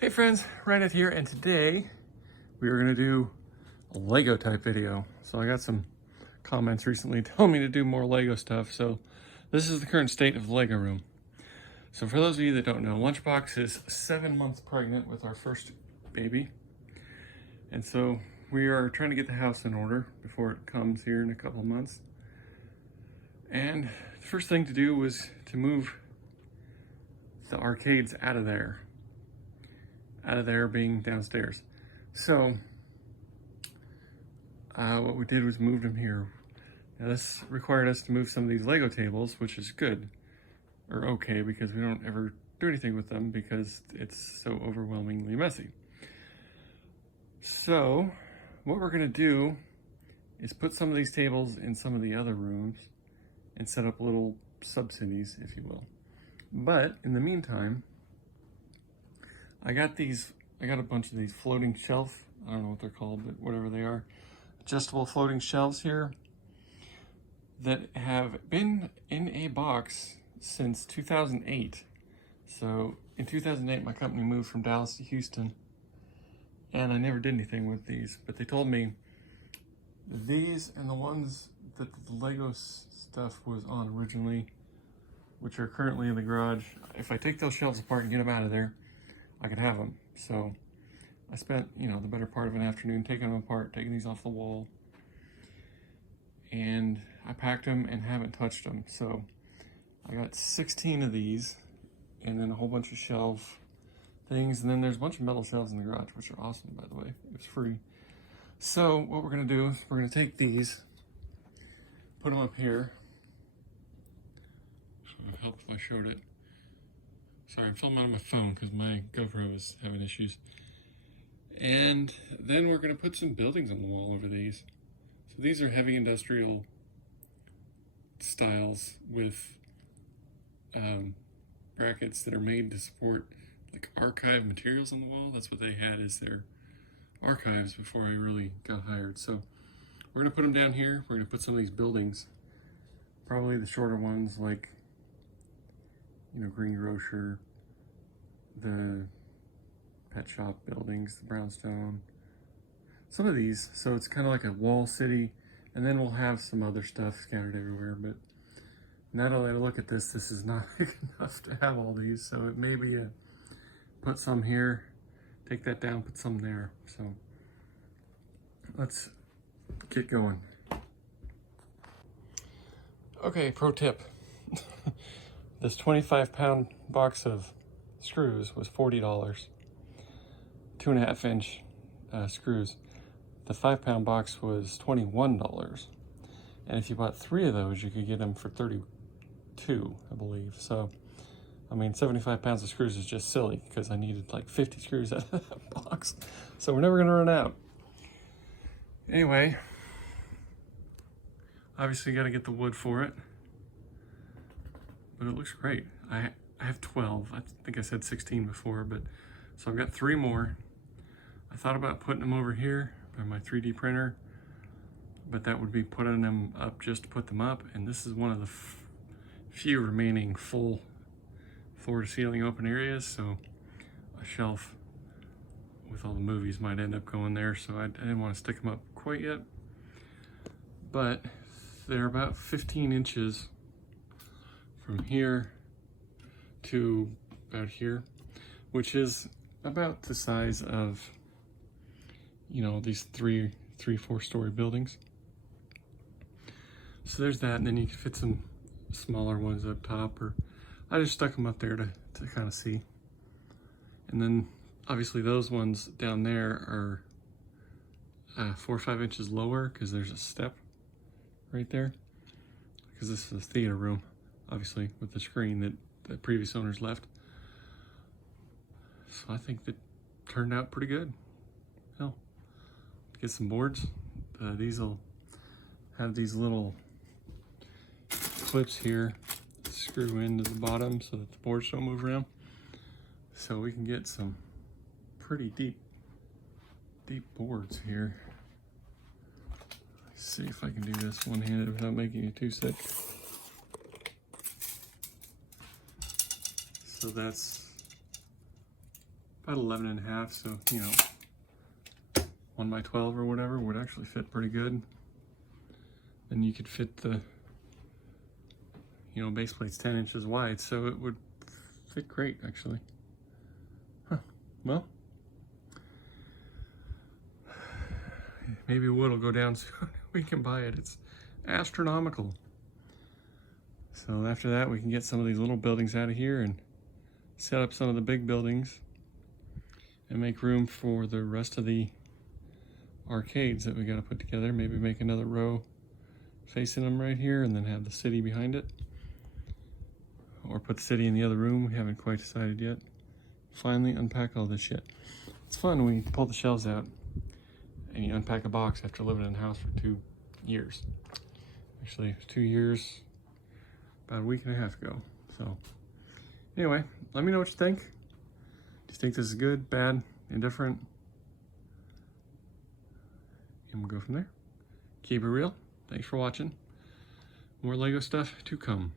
Hey friends, Ryan here, and today we are going to do a Lego type video. So I got some comments recently telling me to do more Lego stuff, so this is the current state of the Lego room. So for those of you that don't know, Lunchbox is 7 months pregnant with our first baby, and so we are trying to get the house in order before it comes here in a couple of months. And the first thing to do was to move the arcades out of there being downstairs. So what we did was move them here. Now this required us to move some of these Lego tables, which is good, or okay, because we don't ever do anything with them because it's so overwhelmingly messy. So what we're gonna do is put some of these tables in some of the other rooms and set up little sub-cities, if you will. But in the meantime, I got a bunch of these floating shelf, I don't know what they're called, but whatever they are, adjustable floating shelves here that have been in a box since 2008. So in 2008, my company moved from Dallas to Houston, and I never did anything with these, but they told me these and the ones that the Lego stuff was on originally, which are currently in the garage, if I take those shelves apart and get them out of there, I could have them. So I spent, the better part of an afternoon taking them apart, taking these off the wall, and I packed them and haven't touched them. So I got 16 of these, and then a whole bunch of shelf things, and then there's a bunch of metal shelves in the garage, which are awesome, by the way. It was free. So what we're gonna do is we're gonna take these, put them up here. So it would help if I showed it. Sorry, I'm filming on my phone because my GoPro is having issues. And then we're going to put some buildings on the wall over these. So these are heavy industrial styles with brackets that are made to support like archive materials on the wall. That's what they had as their archives before I really got hired. So we're going to put them down here. We're going to put some of these buildings, probably the shorter ones like Green Grocer, the pet shop buildings, the brownstone, some of these. So it's kind of like a wall city, and then we'll have some other stuff scattered everywhere. But now that I look at this is not big enough to have all these. So it may be put some here, take that down, put some there. So let's get going. Okay, pro tip. This 25-pound box of screws was $40, 2.5-inch screws. The 5-pound box was $21, and if you bought 3 of those, you could get them for $32, I believe. So, I mean, 75 pounds of screws is just silly because I needed like 50 screws out of that box. So we're never gonna run out. Anyway, obviously you gotta get the wood for it. But it looks great. I have 12. I think I said 16 before, but so I've got 3 more. I thought about putting them over here by my 3D printer, but that would be putting them up just to put them up. And this is one of the few remaining full floor to ceiling open areas. So a shelf with all the movies might end up going there. So I didn't want to stick them up quite yet, but they're about 15 inches from here to about here, which is about the size of, these 4-story buildings. So there's that, and then you can fit some smaller ones up top, or I just stuck them up there to kind of see. And then obviously those ones down there are 4 or 5 inches lower because there's a step right there, because this is a theater room, obviously, with the screen that the previous owners left. So I think that turned out pretty good. Hell, get some boards. These will have these little clips here that screw into the bottom so that the boards don't move around. So we can get some pretty deep boards here. Let's see if I can do this one-handed without making it too sick. So that's about 11 and a half, so, you know, 1 by 12 or whatever would actually fit pretty good. Then you could fit the, you know, base plate's 10 inches wide, so it would fit great, actually. Huh. Well, maybe wood will go down soon. We can buy it. It's astronomical. So after that, we can get some of these little buildings out of here and set up some of the big buildings and make room for the rest of the arcades that we got to put together. Maybe make another row facing them right here and then have the city behind it. Or put the city in the other room. We haven't quite decided yet. Finally unpack all this shit. It's fun when you pull the shelves out and you unpack a box after living in a house for 2 years. Actually, 2 years, about a week and a half ago. So anyway, let me know what you think. Do you think this is good, bad, indifferent? And we'll go from there. Keep it real. Thanks for watching. More Lego stuff to come.